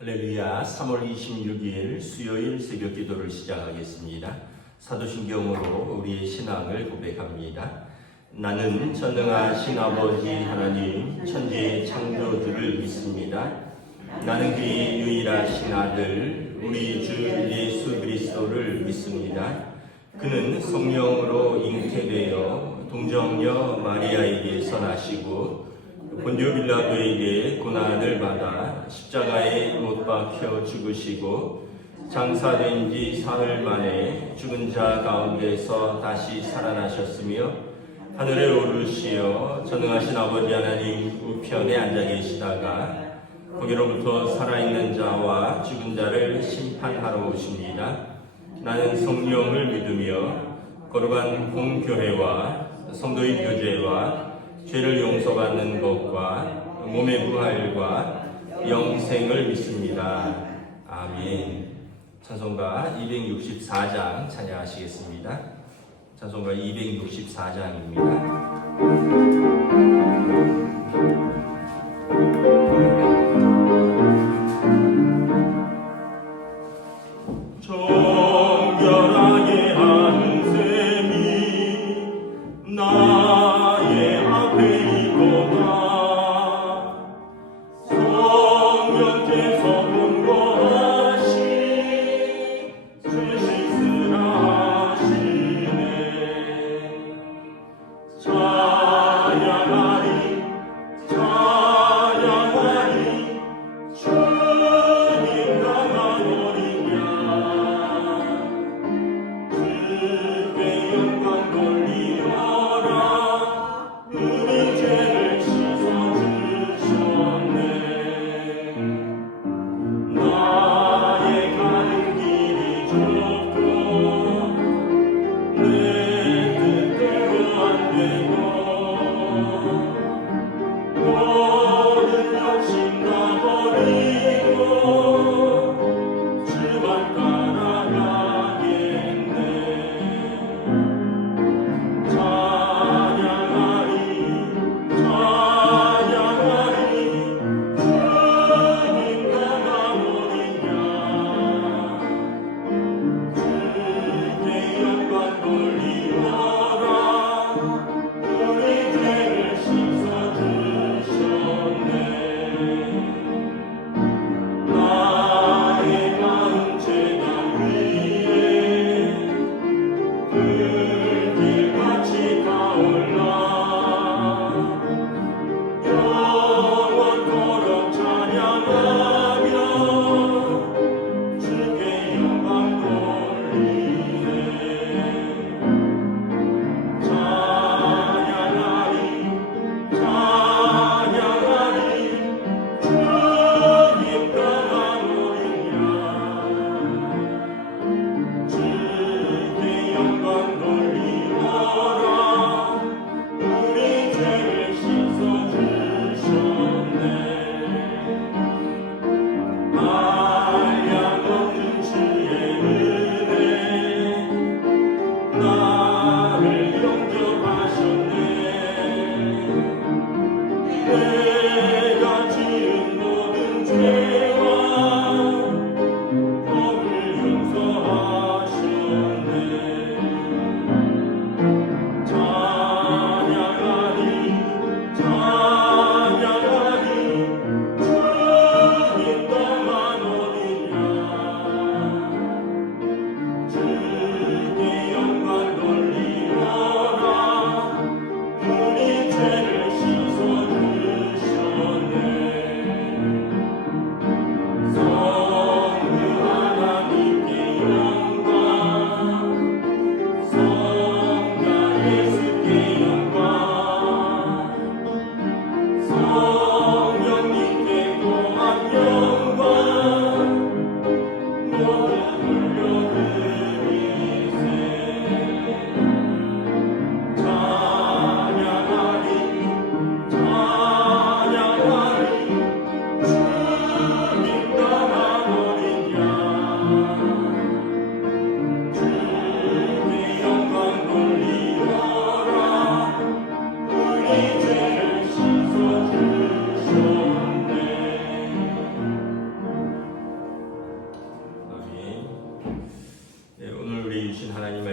할렐루야. 3월 26일 수요일 새벽 기도를 시작하겠습니다. 사도신경으로 우리의 신앙을 고백합니다. 나는 전능하신 아버지 하나님 천지의 창조주를 믿습니다. 나는 그의 유일하신 아들 우리 주 예수 그리스도를 믿습니다. 그는 성령으로 잉태되어 동정녀 마리아에게서 나시고 본디오 빌라도에게 고난을 받아 십자가에 못 박혀 죽으시고 장사된 지 사흘 만에 죽은 자 가운데서 다시 살아나셨으며 하늘에 오르시어 전능하신 아버지 하나님 우편에 앉아 계시다가 거기로부터 살아있는 자와 죽은 자를 심판하러 오십니다. 나는 성령을 믿으며 거룩한 공교회와 성도의 교제와 죄를 용서받는 것과 몸의 부활과 영생을 믿습니다. 아멘. 찬송가 264장 찬양하시겠습니다. 찬송가 264장입니다. 정결하게 한 셈이 나의 앞에 있도다. 성령께서 본거하시 죄 씻으라시네. 찬양하리 찬양하리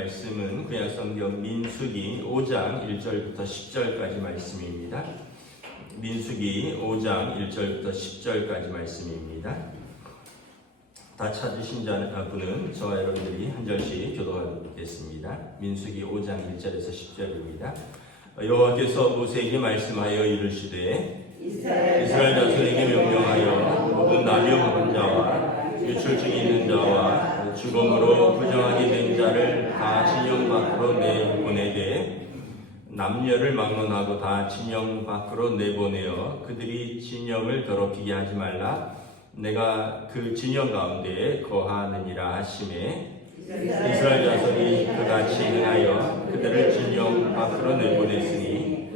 말씀은 구약성경 민수기 5장 1절부터 10절까지 말씀입니다. 민수기 5장 1절부터 10절까지 말씀입니다. 다 찾으신 분은 저와 여러분들이 한 절씩 교독하겠습니다. 민수기 5장 1절에서 10절입니다. 여호와께서 모세에게 말씀하여 이르시되 이스라엘 자손에게 명령하여 모든 나병 먹은 자와 유출증이 있는 자와 죽음으로 부정하게 된 자를 다 진영 밖으로 내보내되 남녀를 막론하고 다 진영 밖으로 내보내어 그들이 진영을 더럽히게 하지 말라. 내가 그 진영 가운데 거하느니라 하시매 이스라엘 자손이 그같이 행하여 그들을 진영 밖으로 내보냈으니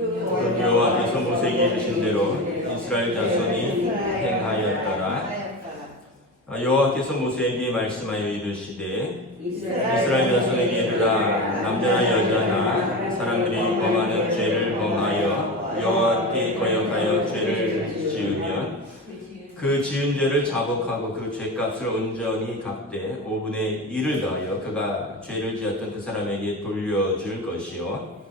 여호와께서 모세에게 이르신 대로 이스라엘 자손이 행하였더라. 여호와께서 모세에게 말씀하여 이르시되 이스라엘 자손에게 이르라. 남자나 여자나 사람들이 범하는 죄를 범하여 여호와께 거역하여 죄를 지으면 그 지은 죄를 자복하고 그 죄값을 온전히 갚되 5분의 1을 더하여 그가 죄를 지었던 그 사람에게 돌려줄 것이요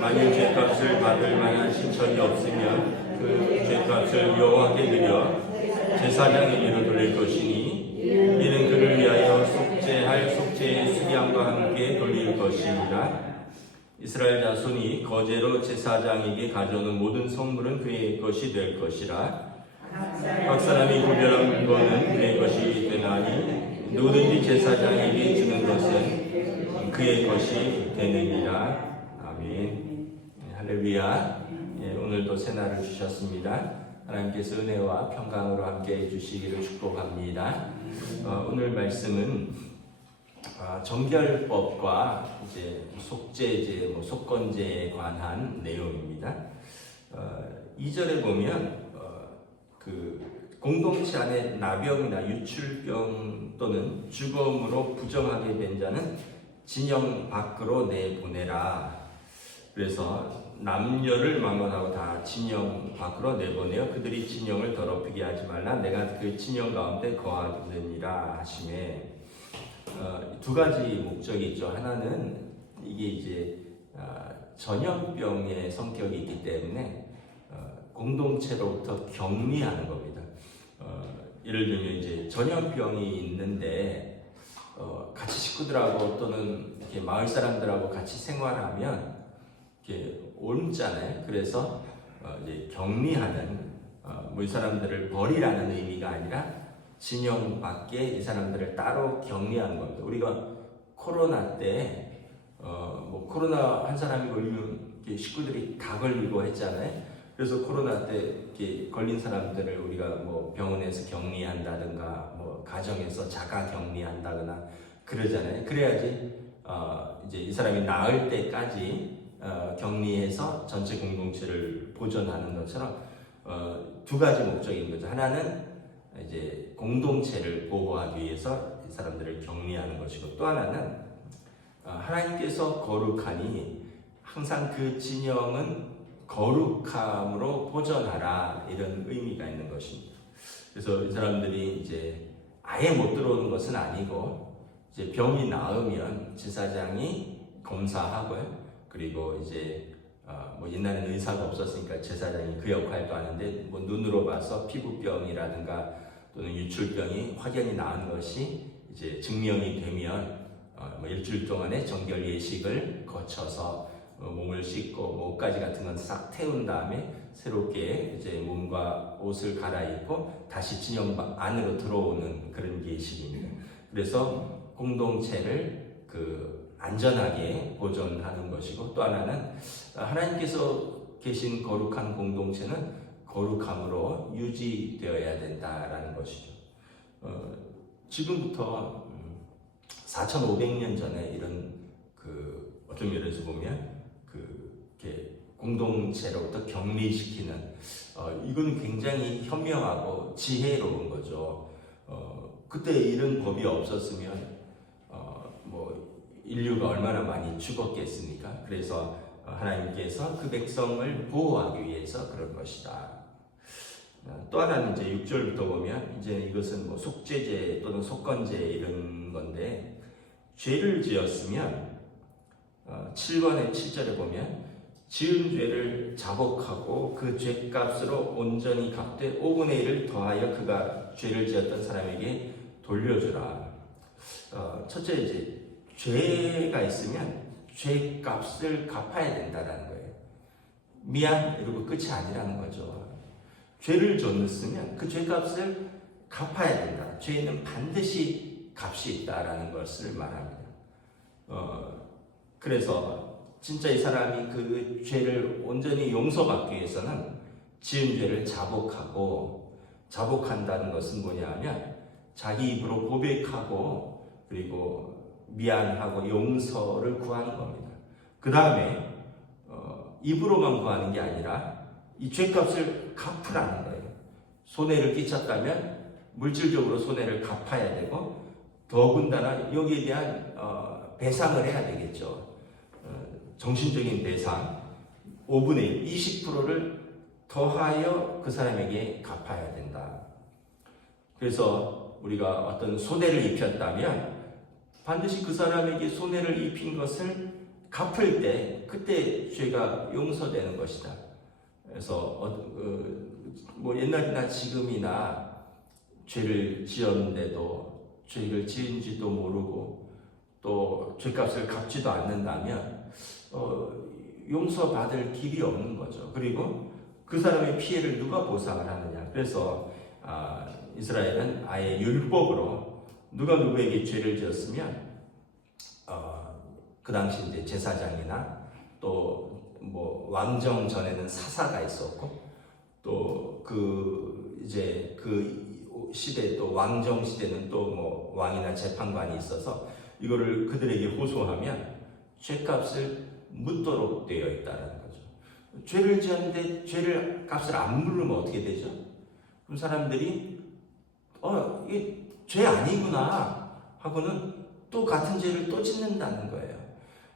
만일 죄값을 받을 만한 신천이 없으면 그 죄값을 여호와께 드려 제사장에게로 돌릴 것이니 이는 그를 위하여 속죄할 속죄의 수양과 함께 돌릴 것이니라. 이스라엘 자손이 거제로 제사장에게 가져오는 모든 성물은 그의 것이 될 것이라. 각 사람이 구별한 것은 그의 것이 되나니 누구든지 제사장에게 주는 것은 그의 것이 되느니라. 아멘. 할렐루야. 오늘도 새날을 주셨습니다. 하나님께서 은혜와 평강으로 함께 해주시기를 축복합니다. 오늘 말씀은 정결법과 이제 속죄제, 속건제에 관한 내용입니다. 2절에 보면 그 공동체 안에 나병이나 유출병 또는 죽음으로 부정하게 된 자는 진영 밖으로 내보내라. 그래서 남녀를 막론하고 다 진영 밖으로 내보내어 그들이 진영을 더럽히게 하지 말라. 내가 그 진영 가운데 거하느니라 하시매 두 가지 목적이 있죠. 하나는 이게 이제 전염병의 성격이 있기 때문에 공동체로부터 격리하는 겁니다. 예를 들면 이제 전염병이 있는데 같이 식구들하고 또는 이렇게 마을 사람들하고 같이 생활하면 이렇게 옮잖아요. 그래서 이제 격리하는 이 사람들을 버리라는 의미가 아니라 진영 밖에 이 사람들을 따로 격리하는 겁니다. 우리가 코로나 때 코로나 한 사람이 걸리면 식구들이 다 걸리고 했잖아요. 그래서 코로나 때 이렇게 걸린 사람들을 우리가 병원에서 격리한다든가 가정에서 자가 격리한다거나 그러잖아요. 그래야지 이제 이 사람이 나을 때까지 격리해서 전체 공동체를 보존하는 것처럼 두 가지 목적이 있는 거죠. 하나는 이제 공동체를 보호하기 위해서 이 사람들을 격리하는 것이고, 또 하나는 하나님께서 거룩하니 항상 그 진영은 거룩함으로 보존하라, 이런 의미가 있는 것입니다. 그래서 이 사람들이 이제 아예 못 들어오는 것은 아니고, 이제 병이 나으면 제사장이 검사하고요. 그리고 이제 옛날에는 의사가 없었으니까 제사장이 그 역할도 하는데, 눈으로 봐서 피부병이라든가 또는 유출병이 확연히 나은 것이 이제 증명이 되면 일주일 동안의 정결 예식을 거쳐서 몸을 씻고 옷가지 같은 건 싹 태운 다음에 새롭게 이제 몸과 옷을 갈아입고 다시 진영 안으로 들어오는 그런 예식입니다. 그래서 공동체를 안전하게 보존하는 것이고, 또 하나는 하나님께서 계신 거룩한 공동체는 거룩함으로 유지되어야 된다라는 것이죠. 지금부터 4,500년 전에 이런 어떤 면에서 보면 이렇게 공동체로부터 격리시키는 이건 굉장히 현명하고 지혜로운 거죠. 그때 이런 법이 없었으면 인류가 얼마나 많이 죽었겠습니까? 그래서 하나님께서 그 백성을 보호하기 위해서 그런 것이다. 또 하나는 이제 6절부터 보면 이제 이것은 속죄제 또는 속건제 이런 건데, 죄를 지었으면 7권의 7절에 보면 지은 죄를 자복하고 그 죄값으로 온전히 갚되 5분의 1을 더하여 그가 죄를 지었던 사람에게 돌려주라. 첫째, 이제 죄가 있으면 죄값을 갚아야 된다라는 거예요. 미안 이러고 끝이 아니라는 거죠. 죄를 졌으면 그 죄값을 갚아야 된다. 죄는 반드시 값이 있다라는 것을 말합니다. 그래서 진짜 이 사람이 그 죄를 온전히 용서받기 위해서는 지은 죄를 자복한다는 것은 뭐냐면 자기 입으로 고백하고 그리고 미안하고 용서를 구하는 겁니다. 그 다음에 입으로만 구하는 게 아니라 이 죄값을 갚으라는 거예요. 손해를 끼쳤다면 물질적으로 손해를 갚아야 되고 더군다나 여기에 대한 배상을 해야 되겠죠. 정신적인 배상 5분의 1, 20%를 더하여 그 사람에게 갚아야 된다. 그래서 우리가 어떤 손해를 입혔다면 반드시 그 사람에게 손해를 입힌 것을 갚을 때 그때 죄가 용서되는 것이다. 그래서 뭐 옛날이나 지금이나 죄를 지었는데도 죄를 지은지도 모르고 또 죄값을 갚지도 않는다면 용서받을 길이 없는 거죠. 그리고 그 사람의 피해를 누가 보상을 하느냐. 그래서 이스라엘은 아예 율법으로 누가 누구에게 죄를 지었으면 그 당시 이제 제사장이나 또 뭐 왕정 전에는 사사가 있었고 또 이제 그 시대 또 왕정 시대는 또 뭐 왕이나 재판관이 있어서 이거를 그들에게 호소하면 죄값을 묻도록 되어 있다는 거죠. 죄를 지었는데 죄를 값을 안 물으면 어떻게 되죠? 그럼 사람들이 이게 죄 아니구나 하고는 또 같은 죄를 또 짓는다는 거예요.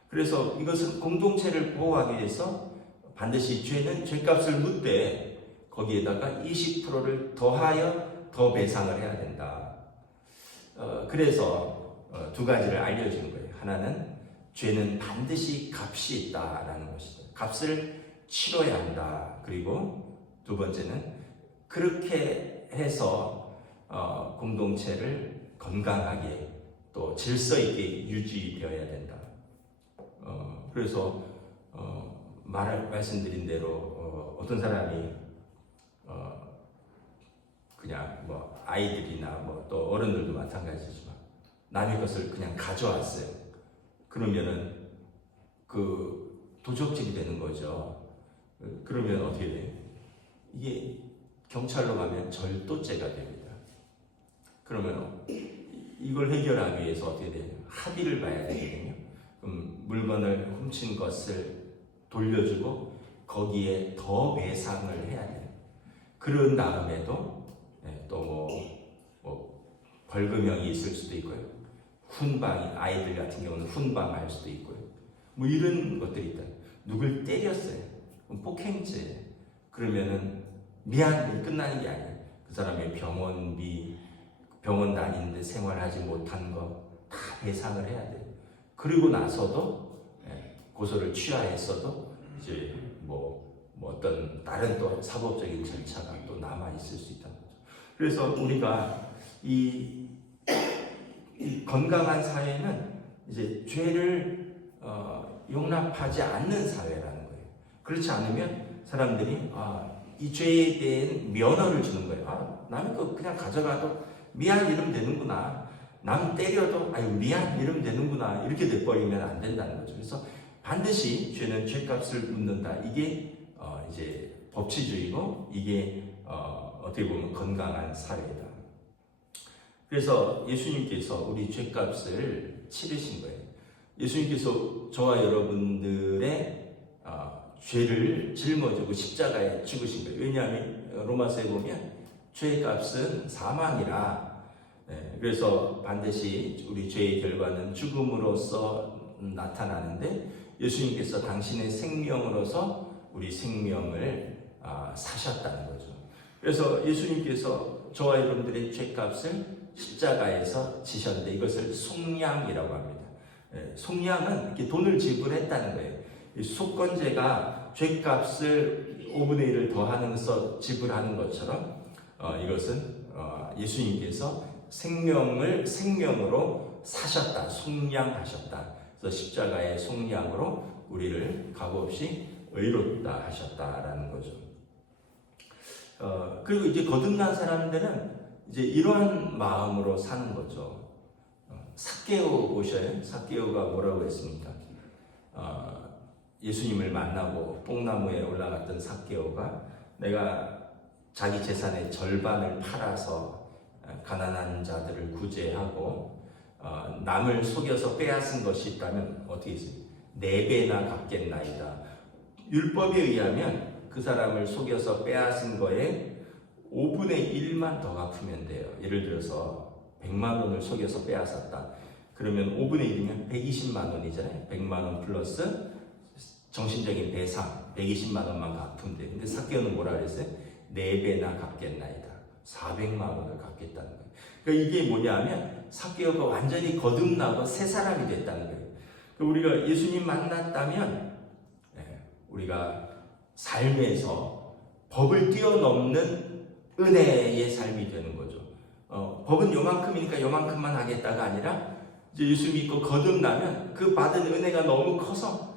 그래서 이것은 공동체를 보호하기 위해서 반드시 죄는 죄값을 묻되 거기에다가 20%를 더하여 더 배상을 해야 된다. 그래서 두 가지를 알려주는 거예요. 하나는 죄는 반드시 값이 있다라는 것이죠. 값을 치러야 한다. 그리고 두 번째는 그렇게 해서 공동체를 건강하게 또 질서 있게 유지되어야 된다. 그래서 말씀드린 대로 어떤 사람이 그냥 뭐 아이들이나 뭐 또 어른들도 마찬가지지만 남의 것을 그냥 가져왔어요. 그러면은 그 도적질이 되는 거죠. 그러면 어떻게 돼요? 이게 경찰로 가면 절도죄가 됩니다. 그러면 이걸 해결하기 위해서 어떻게 돼요? 합의를 봐야 되거든요. 그럼 물건을 훔친 것을 돌려주고 거기에 더 배상을 해야 돼요. 그런 다음에도 또 뭐 벌금형이 있을 수도 있고요. 훈방, 아이들 같은 경우는 훈방할 수도 있고요. 뭐 이런 것들이 있다. 누굴 때렸어요. 그럼 폭행죄. 그러면은 미안 끝나는 게 아니에요. 그 사람의 병원비, 병원 다니는데 생활하지 못한 거 다 배상을 해야 돼요. 그리고 나서도 고소를 취하했어도 이제 뭐 어떤 다른 또 사법적인 절차가 또 남아 있을 수 있다는 거죠. 그래서 우리가 이 건강한 사회는 이제 죄를 용납하지 않는 사회라는 거예요. 그렇지 않으면 사람들이 이 죄에 대한 면허를 주는 거예요. 남의 거 그냥 가져가도 미안 이러면 되는구나. 남 때려도 아유 미안 이러면 되는구나. 이렇게 돼버리면 안 된다는 거죠. 그래서 반드시 죄는 죄값을 묻는다. 이게 이제 법치주의고 이게 어떻게 보면 건강한 사회다. 그래서 예수님께서 우리 죄값을 치르신 거예요. 예수님께서 저와 여러분들의 죄를 짊어지고 십자가에 죽으신 거예요. 왜냐하면 로마서에 보면 죄값은 사망이라. 그래서 반드시 우리 죄의 결과는 죽음으로서 나타나는데 예수님께서 당신의 생명으로서 우리 생명을 사셨다는 거죠. 그래서 예수님께서 저와 여러분들의 죄값을 십자가에서 지셨는데 이것을 속량이라고 합니다. 속량은 이렇게 돈을 지불했다는 거예요. 이 속건제가 죄값을 5분의 1을 더하면서 지불하는 것처럼 이것은 예수님께서 생명을 생명으로 사셨다, 속량하셨다. 그래서 십자가의 속량으로 우리를 값없이 의롭다 하셨다라는 거죠. 그리고 이제 거듭난 사람들은 이제 이러한 마음으로 사는 거죠. 삭개오 보셔요. 삭개오가 뭐라고 했습니까? 예수님을 만나고 뽕나무에 올라갔던 삭개오가 내가 자기 재산의 절반을 팔아서 가난한 자들을 구제하고 남을 속여서 빼앗은 것이 있다면 어떻게 했어요? 4배나 갚겠나이다. 율법에 의하면 그 사람을 속여서 빼앗은 거에 5분의 1만 더 갚으면 돼요. 예를 들어서 100만 원을 속여서 빼앗았다. 그러면 5분의 1이면 120만 원이잖아요. 100만 원 플러스 정신적인 배상 120만 원만 갚으면 돼요. 근데 삭개오는 뭐라 그랬어요? 4배나 갚겠나이다. 400만 원을 갚겠다는 거예요. 그러니까 이게 뭐냐면 삭개오가 완전히 거듭나고 새 사람이 됐다는 거예요. 그러니까 우리가 예수님 만났다면 우리가 삶에서 법을 뛰어넘는 은혜의 삶이 되는 거죠. 법은 요만큼이니까 요만큼만 하겠다가 아니라 이제 예수 믿고 거듭나면 그 받은 은혜가 너무 커서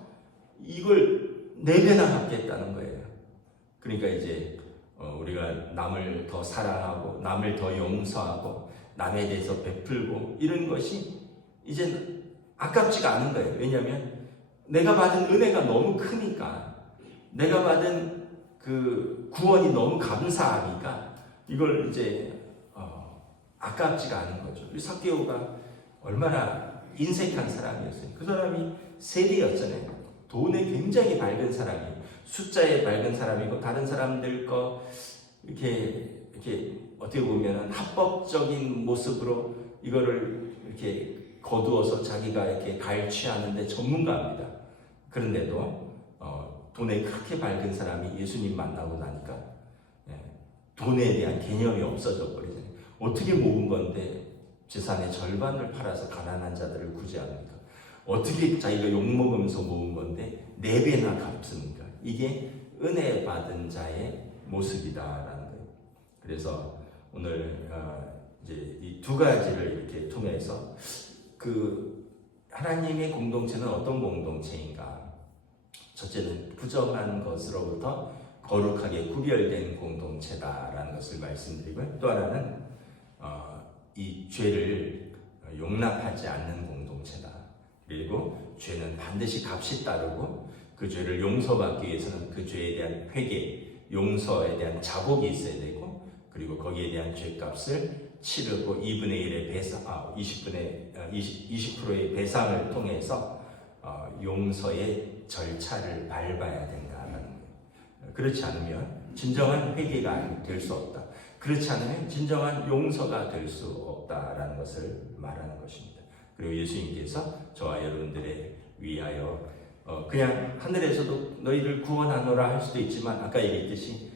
이걸 4배나 갚겠다는 거예요. 그러니까 이제 우리가 남을 더 사랑하고 남을 더 용서하고 남에 대해서 베풀고 이런 것이 이제 아깝지가 않은 거예요. 왜냐하면 내가 받은 은혜가 너무 크니까, 내가 받은 그 구원이 너무 감사하니까 이걸 이제 아깝지가 않은 거죠. 삭개오가 얼마나 인색한 사람이었어요. 그 사람이 세리였잖아요. 돈에 굉장히 밝은 사람이에요. 숫자에 밝은 사람이고 다른 사람들 거 이렇게 어떻게 보면 합법적인 모습으로 이거를 이렇게 거두어서 자기가 이렇게 갈취하는데 전문가입니다. 그런데도 돈에 그렇게 밝은 사람이 예수님 만나고 나니까 돈에 대한 개념이 없어져 버리잖아요. 어떻게 모은 건데 재산의 절반을 팔아서 가난한 자들을 구제합니까? 어떻게 자기가 욕먹으면서 모은 건데 4배나 갚습니까? 이게 은혜 받은 자의 모습이다라는 거예요. 그래서 오늘 이제 이 두 가지를 이렇게 통해서 그 하나님의 공동체는 어떤 공동체인가? 첫째는 부정한 것으로부터 거룩하게 구별된 공동체다라는 것을 말씀드리고, 또 하나는 이 죄를 용납하지 않는 공동체다. 그리고 죄는 반드시 값이 따르고 그 죄를 용서받기 위해서는 그 죄에 대한 회개, 용서에 대한 자복이 있어야 되고, 그리고 거기에 대한 죄값을 치르고 2분의 1의 배상, 20%의 배상을 통해서 용서의 절차를 밟아야 된다는 거예요. 그렇지 않으면 진정한 회개가 될 수 없다. 그렇지 않으면 진정한 용서가 될 수 없다라는 것을 말하는 것입니다. 그리고 예수님께서 저와 여러분들의 위하여 그냥 하늘에서도 너희를 구원하노라 할 수도 있지만, 아까 얘기했듯이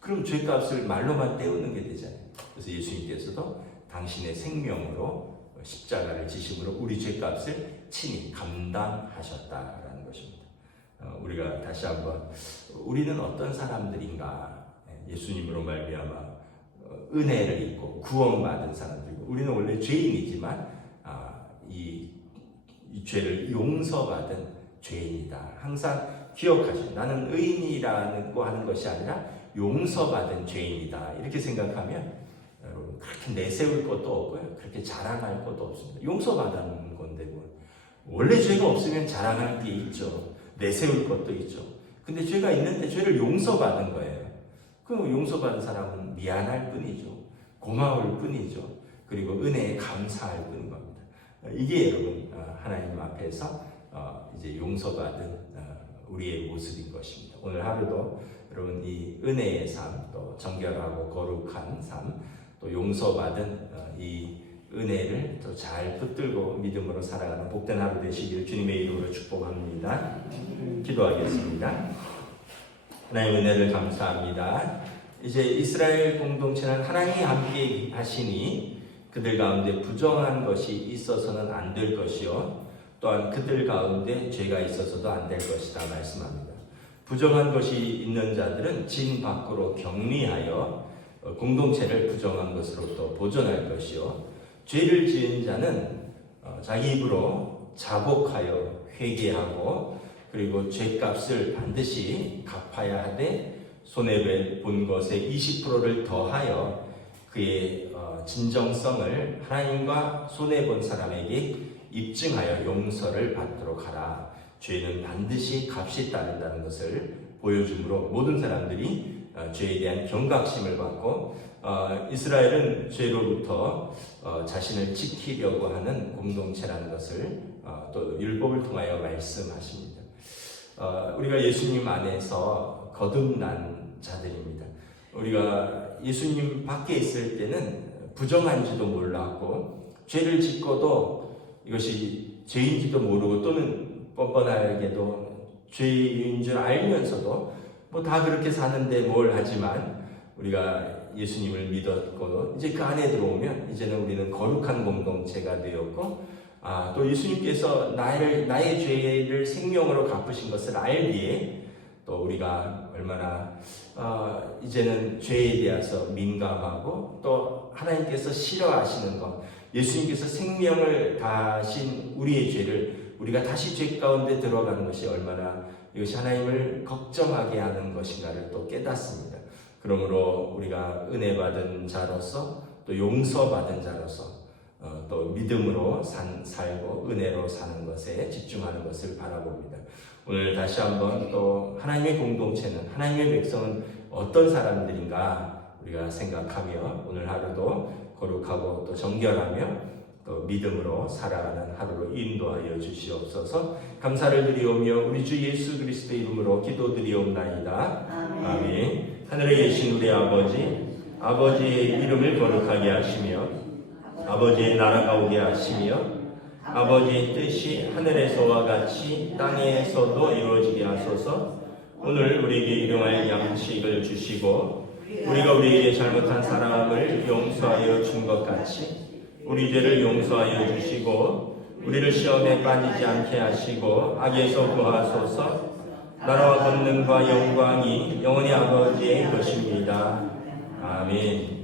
그럼 죄값을 말로만 때우는 게 되잖아요. 그래서 예수님께서도 당신의 생명으로 십자가를 지심으로 우리 죄값을 친히 감당하셨다라는 것입니다. 우리가 다시 한번 우리는 어떤 사람들인가? 예수님으로 말미암아 은혜를 입고 구원받은 사람들이고, 우리는 원래 죄인이지만 이 죄를 용서받은 죄인이다. 항상 기억하시오. 나는 의인이라고 하는 것이 아니라 용서받은 죄인이다. 이렇게 생각하면 여러분 그렇게 내세울 것도 없고요. 그렇게 자랑할 것도 없습니다. 용서받은 건데 뭐. 원래 죄가 없으면 자랑할 게 있죠. 내세울 것도 있죠. 근데 죄가 있는데 죄를 용서받은 거예요. 그럼 용서받은 사람은 미안할 뿐이죠. 고마울 뿐이죠. 그리고 은혜에 감사할 뿐인 겁니다. 이게 여러분 하나님 앞에서 이제 용서받은 우리의 모습인 것입니다. 오늘 하루도 여러분 이 은혜의 삶, 또 정결하고 거룩한 삶, 또 용서받은 이 은혜를 또 잘 붙들고 믿음으로 살아가는 복된 하루 되시기를 주님의 이름으로 축복합니다. 기도하겠습니다. 하나님의 은혜를 감사합니다. 이제 이스라엘 공동체는 하나님이 함께 하시니 그들 가운데 부정한 것이 있어서는 안 될 것이요, 또한 그들 가운데 죄가 있어서도 안 될 것이다 말씀합니다. 부정한 것이 있는 자들은 진 밖으로 격리하여 공동체를 부정한 것으로부터 보존할 것이요, 죄를 지은 자는 자기 입으로 자복하여 회개하고 그리고 죄값을 반드시 갚아야 하되 손해 본 것의 20%를 더하여 그의 진정성을 하나님과 손해 본 사람에게 입증하여 용서를 받도록 하라. 죄는 반드시 값이 따른다는 것을 보여주므로 모든 사람들이 죄에 대한 경각심을 받고 이스라엘은 죄로부터 자신을 지키려고 하는 공동체라는 것을 또 율법을 통하여 말씀하십니다. 우리가 예수님 안에서 거듭난 자들입니다. 우리가 예수님 밖에 있을 때는 부정한지도 몰랐고 죄를 짓고도 이것이 죄인지도 모르고 또는 뻔뻔하게도 죄인 줄 알면서도 뭐 다 그렇게 사는데 뭘 하지만 우리가 예수님을 믿었고 이제 그 안에 들어오면 이제는 우리는 거룩한 공동체가 되었고 또 예수님께서 나의 죄를 생명으로 갚으신 것을 알기에 또 우리가 얼마나 이제는 죄에 대해서 민감하고 또 하나님께서 싫어하시는 것, 예수님께서 생명을 다하신 우리의 죄를 우리가 다시 죄 가운데 들어가는 것이 얼마나 이것이 하나님을 걱정하게 하는 것인가를 또 깨닫습니다. 그러므로 우리가 은혜 받은 자로서 또 용서받은 자로서 또 믿음으로 살고 은혜로 사는 것에 집중하는 것을 바라봅니다. 오늘 다시 한번 또 하나님의 공동체는, 하나님의 백성은 어떤 사람들인가 우리가 생각하며 오늘 하루도 거룩하고 또 정결하며 또 믿음으로 살아가는 하루로 인도하여 주시옵소서. 감사를 드리오며 우리 주 예수 그리스도의 이름으로 기도드리옵나이다. 아멘. 하늘에 계신 우리 아버지의 이름을 거룩하게 하시며 아버지의 나라가 오게 하시며 아버지의 뜻이 하늘에서와 같이 땅에서도 이루어지게 하소서. 오늘 우리에게 일용할 양식을 주시고 우리가 우리에게 잘못한 사람을 용서하여 준 것 같이 우리 죄를 용서하여 주시고 우리를 시험에 빠지지 않게 하시고 악에서 구하소서. 나라와 권능과 영광이 영원히 아버지의 것입니다. 아멘.